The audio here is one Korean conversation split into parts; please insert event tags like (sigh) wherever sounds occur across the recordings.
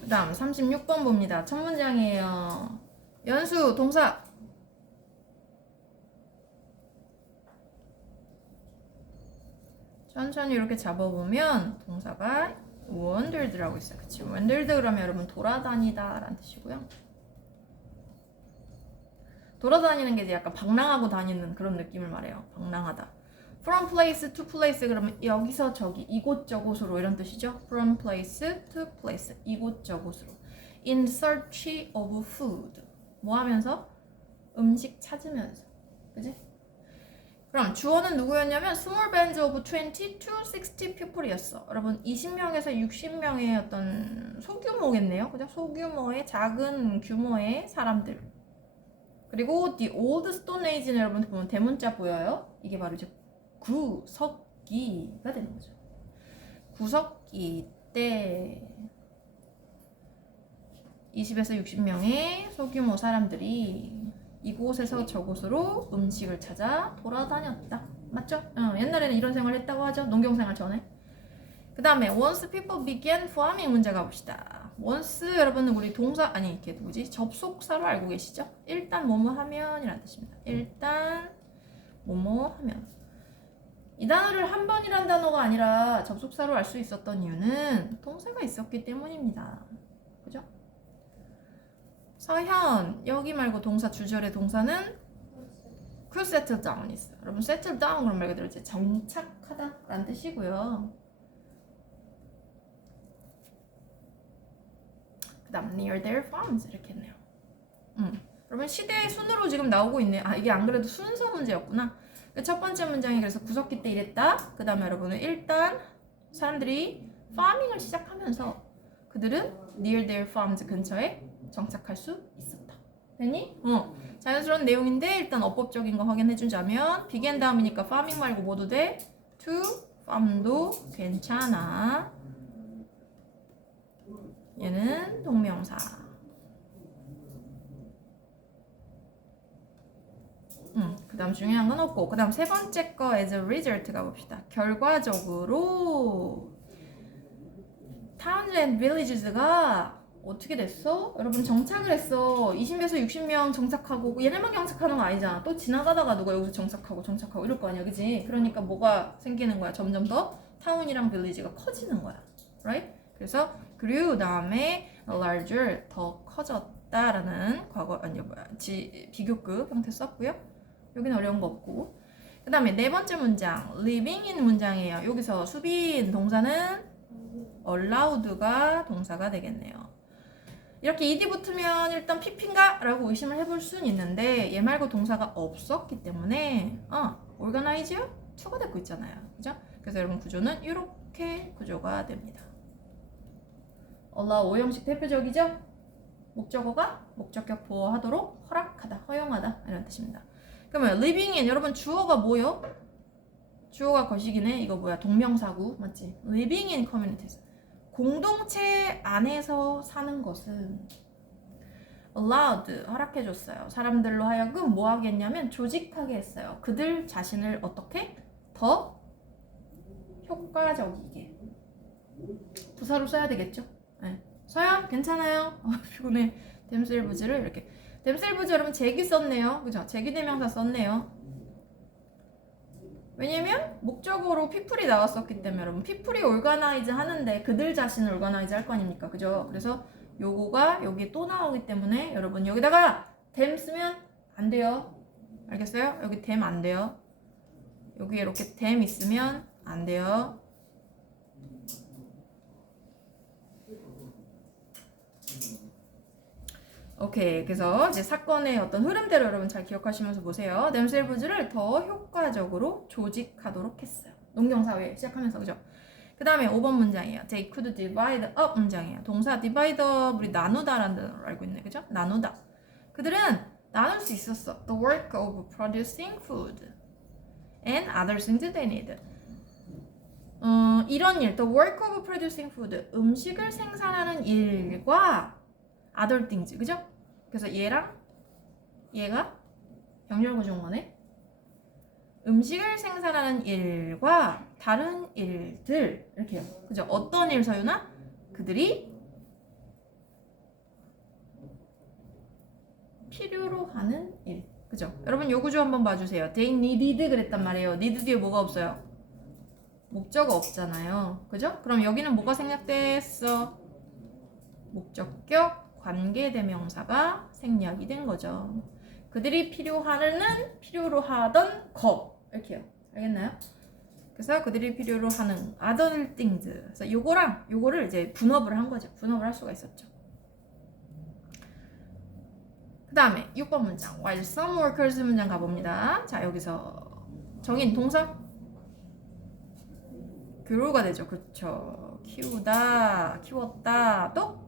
그 다음 36번 봅니다. 첫 문장이에요. 연수, 동사. 천천히 이렇게 잡아보면 동사가 wandered라고 있어요. 그치? wandered 그러면 여러분 돌아다니다 라는 뜻이고요. 돌아다니는 게 약간 방랑하고 다니는 그런 느낌을 말해요. 방랑하다. From place to place 그러면 여기서 저기 이곳 저곳으로 이런 뜻이죠. From place to place 이곳 저곳으로. In search of food 뭐 하면서 음식 찾으면서 그지? 그럼 주어는 누구였냐면 small bands of 20 to 60 people이었어. 여러분 20명에서 60명의 어떤 소규모겠네요. 그죠? 소규모의 작은 규모의 사람들. 그리고 the old stone age는 여러분들 보면 대문자 보여요? 이게 바로 이제 구석기가 되는 거죠. 구석기 때 20에서 60명의 소규모 사람들이 이곳에서 저곳으로 음식을 찾아 돌아다녔다. 맞죠? 어, 옛날에는 이런 생활을 했다고 하죠. 농경 생활 전에. 그 다음에 once people began farming 문제 가봅시다. once 여러분은 우리 동사 아니 이게 누구지? 접속사로 알고 계시죠? 일단 뭐뭐 하면이라는 뜻입니다. 일단 뭐뭐 하면 이 단어를 한 번이란 단어가 아니라 접속사로 알 수 있었던 이유는 동사가 있었기 때문입니다. 그죠? 서현 여기 말고 동사 주절의 동사는 그 settle down 있어. 여러분 settle down 그런 말 그대로 이제 정착하다 라는 뜻이고요. 그 다음 near their farms 이렇게 했네요. 음. 그러면 시대의 순으로 지금 나오고 있네. 아 이게 안 그래도 순서 문제였구나. 그첫 번째 문장이 그래서 구석기 때 이랬다. 그 다음에 여러분은 일단 사람들이 파밍을 시작하면서 그들은 near their farms 근처에 정착할 수 있었다. 됐니? 어. 자연스러운 내용인데 일단 어법적인 거 확인해 주자면 began 다음이니까 farming 말고 뭐도 돼? to farm도 괜찮아. 얘는 동명사. 음, 그 다음 중요한 건 없고 그 다음 세 번째 거 as a result 가봅시다. 결과적으로 타운랜드 빌리지즈가 어떻게 됐어? 여러분 정착을 했어. 20에서 60명 정착하고 얘네만 정착하는 거 아니잖아. 또 지나가다가 누가 여기서 정착하고 정착하고 이럴 거 아니야, 그지? 그러니까 뭐가 생기는 거야? 점점 더 타운이랑 빌리지가 커지는 거야, right? 그래서 grew 다음에 larger 더 커졌다라는 과거 아니 뭐야 지, 비교급 형태 썼고요. 여기는 어려운 거 없고. 그 다음에 네 번째 문장 living in 문장이에요. 여기서 수빈 동사는 allowed가 동사가 되겠네요. 이렇게 ed 붙으면 일단 pp인가? 라고 의심을 해볼 수는 있는데 얘 말고 동사가 없었기 때문에 어, organize to가 되고 있잖아요. 그죠? 그래서 여러분 구조는 이렇게 구조가 됩니다. allow 오형식 대표적이죠? 목적어가 목적격 보호하도록 허락하다, 허용하다 이런 뜻입니다. 그러면 living in 여러분 주어가 뭐요? 주어가 거시기네. 이거 뭐야? 동명사구 맞지? living in communities. 공동체 안에서 사는 것은 allowed 허락해 줬어요. 사람들로 하여금 뭐 하겠냐면 조직하게 했어요. 그들 자신을 어떻게 더 효과적이게 부사로 써야 되겠죠? 네. 서연 괜찮아요? 어, (laughs) 피곤해. 댐셀부즈를 이렇게 댐셀부즈 여러분 제기 썼네요. 그죠? 제기 대명사 썼네요. 왜냐면 목적어로 피플이 나왔었기 때문에 여러분 피플이 올가나이즈 하는데 그들 자신을 올가나이즈 할 거 아닙니까? 그죠? 그래서 요거가 여기 또 나오기 때문에 여러분 여기다가 댐 쓰면 안 돼요. 알겠어요? 여기 댐 안 돼요. 여기 이렇게 댐 있으면 안 돼요. 오케이. 그래서 이제 사건의 어떤 흐름대로 여러분 잘 기억하시면서 보세요. 댐셀부즈를 더 효과적으로 조직하도록 했어요. 농경사회 시작하면서 그죠? 그 다음에 5번 문장이에요. They could divide up 문장이에요. 동사 divide up 우리 나누다라는 단어로 알고 있네. 그죠? 나누다. 그들은 나눌 수 있었어. The work of producing food and other things they need. 어, 이런 일, the work of producing food, 음식을 생산하는 일과 아덜띵즈 그죠? 그래서 얘랑 얘가 병렬구조원의 음식을 생산하는 일과 다른 일들 이렇게요. 그죠? 어떤 일 서유나 그들이 필요로 하는 일. 그죠? 여러분 요 구조 한번 봐주세요. They needed 그랬단 말이에요. need 뒤에 뭐가 없어요? 목적 없잖아요. 그죠? 그럼 여기는 뭐가 생략됐어? 목적격 관계대명사가 생략이 된 거죠. 그들이 필요하는 필요로 하던 거 이렇게요. 알겠나요? 그래서 그들이 필요로 하는 other things. 그래서 요거랑 요거를 이제 분업을 한 거죠. 분업을 할 수가 있었죠. 그 다음에 6번 문장 while some workers 문장 가봅니다. 자 여기서 정인 동사 grow가 되죠. 그쵸. 키우다, 키웠다, 또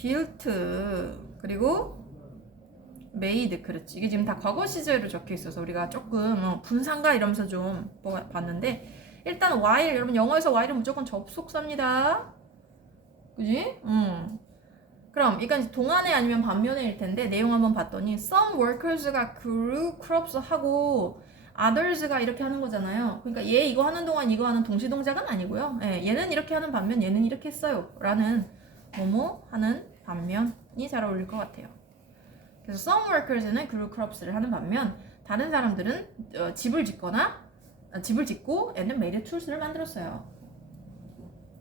built 그리고 made 그렇지. 이게 지금 다 과거 시제로 적혀 있어서 우리가 조금 어, 분산가 이러면서 좀 봐- 봤는데 일단 while 여러분 영어에서 while은 무조건 접속사입니다. 그지? 음. 그럼 이건 동안에 아니면 반면에일 텐데 내용 한번 봤더니 some workers가 grew crops 하고 others가 이렇게 하는 거잖아요. 그러니까 얘 이거 하는 동안 이거 하는 동시 동작은 아니고요. 예, 얘는 이렇게 하는 반면 얘는 이렇게 했어요. 라는 뭐뭐 하는 반면이 잘 어울릴 것 같아요. 그래서 some workers는 grew crops를 하는 반면 다른 사람들은 어, 집을 짓거나 아, 집을 짓고 얘는 made tools를 만들었어요.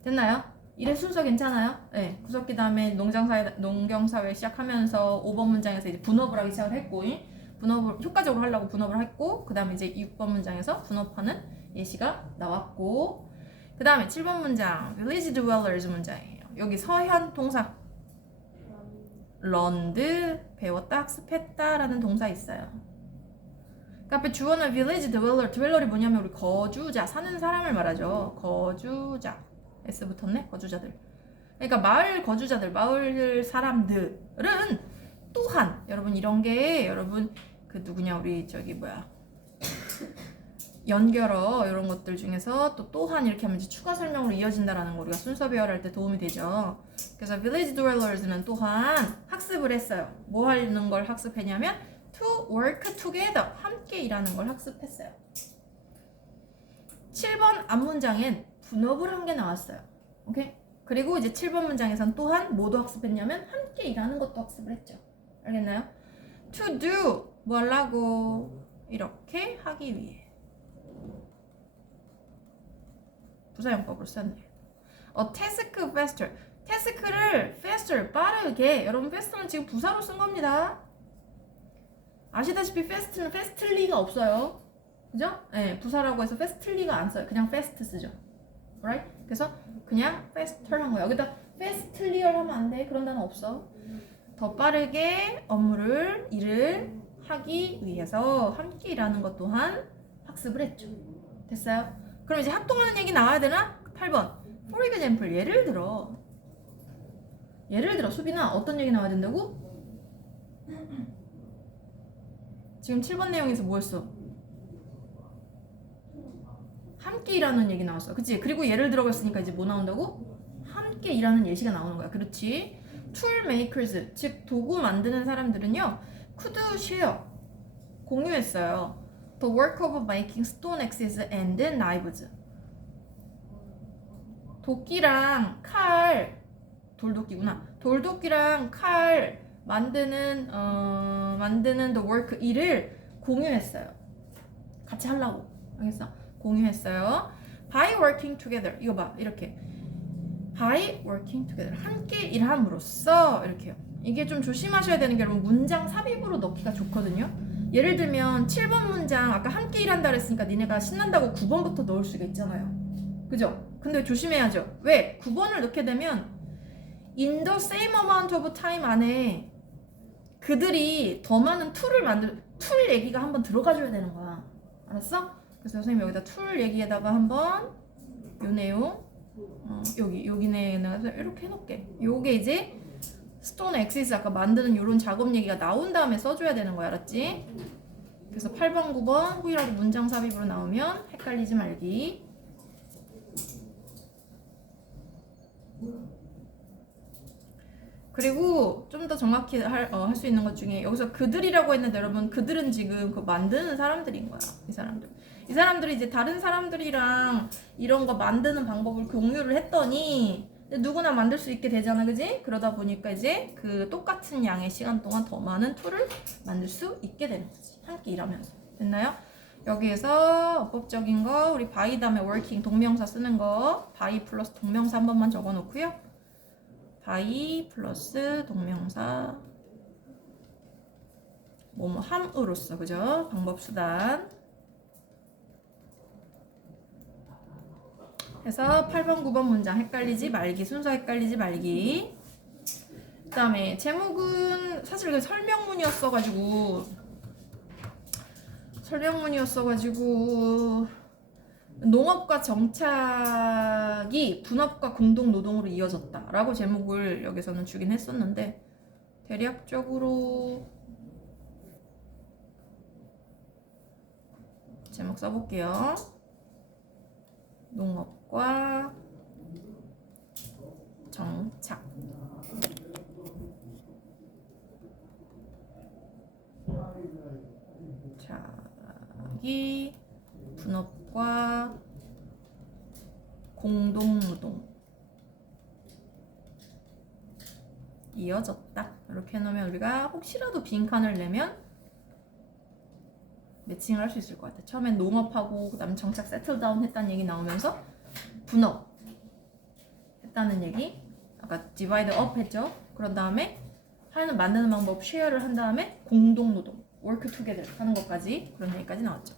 됐나요? 이래 순서 괜찮아요? 네. 구석기 다음에 농장사회, 농경사회 시작하면서 5번 문장에서 이제 분업을 하기 시작을 했고, 이 분업을, 효과적으로 하려고 분업을 했고, 그 다음에 이제 6번 문장에서 분업하는 예시가 나왔고, 그 다음에 7번 문장, village dwellers 문장이에요. 여기 서현 동사, learned, 배웠다, 학습했다 라는 동사 있어요. 그 앞에 주어는 village dweller, dweller이 뭐냐면 우리 거주자, 사는 사람을 말하죠. 거주자. S 붙었네? 거주자들. 그러니까 마을 거주자들, 마을 사람들은 또한 여러분 이런 게 여러분 그 누구냐 우리 저기 뭐야 연결어 이런 것들 중에서 또 또한 이렇게 하면 이제 추가 설명으로 이어진다라는 거 우리가 순서 배열할 때 도움이 되죠. 그래서 village dwellers는 또한 학습을 했어요. 뭐 하는 걸 학습했냐면 to work together 함께 일하는 걸 학습했어요. 7번 앞문장엔 분업을 한 게 나왔어요. 오케이? 그리고 이제 7번 문장에선 또한 뭐도 학습했냐면 함께 일하는 것도 학습을 했죠. 알겠나요? to do 뭐 하려고 이렇게 하기 위해 부사용법으로 썼네요. a task faster task를 faster 빠르게 여러분 faster는 지금 부사로 쓴 겁니다. 아시다시피 fast는 fastly가 없어요. 그죠? 네, 부사라고 해서 fastly가 안 써요. 그냥 fast 쓰죠. right? 그래서 그냥 faster 한 거야. 여기다 fastlier 하면 안 돼. 그런 단어 없어. 더 빠르게 업무를 일을 하기 위해서 함께 일하는 것 또한 학습을 했죠. 됐어요? 그럼 이제 합동하는 얘기 나와야 되나? 8번. For example, 예를 들어. 예를 들어, 수빈아, 어떤 얘기 나와야 된다고? 지금 7번 내용에서 뭐였어? 함께 일하는 얘기 나왔어. 그치? 그리고 예를 들어갔으니까 이제 뭐 나온다고? 함께 일하는 예시가 나오는 거야. 그렇지? tool makers, 즉 도구 만드는 사람들은요. could share, 공유했어요. The work of making stone axes and knives. 도끼랑 칼, 돌도끼구나. 돌도끼랑 칼 만드는 어, 만드는 the work 일을 공유했어요. 같이 하려고. 알겠어? 공유했어요. By working together. 이거 봐. 이렇게. By working together. 함께 일함으로써 이렇게요. 이게 좀 조심하셔야 되는 게 여러분 문장 삽입으로 넣기가 좋거든요. 예를 들면 7번 문장 아까 함께 일한다 그랬으니까 니네가 신난다고 9번부터 넣을 수가 있잖아요. 그죠? 근데 조심해야죠. 왜? 9번을 넣게 되면 in the same amount of time 안에 그들이 더 많은 툴을 만들 툴 얘기가 한번 들어가줘야 되는 거야. 알았어? 그래서 선생님 여기다 툴 얘기에다가 한번 요 내용 어, 여기 여기 내에서 이렇게 해놓게. 요게 이제 스톤 엑시스 아까 만드는 요런 작업 얘기가 나온 다음에 써줘야 되는 거야, 알았지? 그래서 8번, 9번 후일하게 문장 삽입으로 나오면 헷갈리지 말기. 그리고 좀 더 정확히 할수 있는 것 중에 여기서 그들이라고 했는데 여러분 그들은 지금 그 만드는 사람들인 거야 이 사람들 이 사람들이 이제 다른 사람들이랑 이런 거 만드는 방법을 공유를 했더니 누구나 만들 수 있게 되잖아, 그지? 그러다 보니까 이제 그 똑같은 양의 시간 동안 더 많은 툴을 만들 수 있게 되는 거지. 함께 일하면서. 됐나요? 여기에서 어법적인 거 우리 바이 다음에 working 동명사 쓰는 거 바이 플러스 동명사 한 번만 적어 놓고요. 바이 플러스 동명사 뭐뭐 함으로써 그죠? 방법 수단 그래서 8번 9번 문장 헷갈리지 말기 순서 헷갈리지 말기 그 다음에 제목은 사실 그 설명문이었어가지고 설명문이었어가지고 농업과 정착이 분업과 공동 노동으로 이어졌다라고 제목을 여기서는 주긴 했었는데 대략적으로 제목 써볼게요. 농업과 정착. 자기 분업과 공동노동 이어졌다. 이렇게 해놓으면 우리가 혹시라도 빈칸을 내면 매칭을 할 수 있을 것 같아. 처음엔 농업하고 그다음에 정착 세틀다운 했다는 얘기 나오면서 분업 했다는 얘기. 아까 업 했죠. 그런 다음에 하나는 만드는 방법 쉐어를 한 다음에 공동 노동 work together 하는 것까지 그런 얘기까지 나왔죠.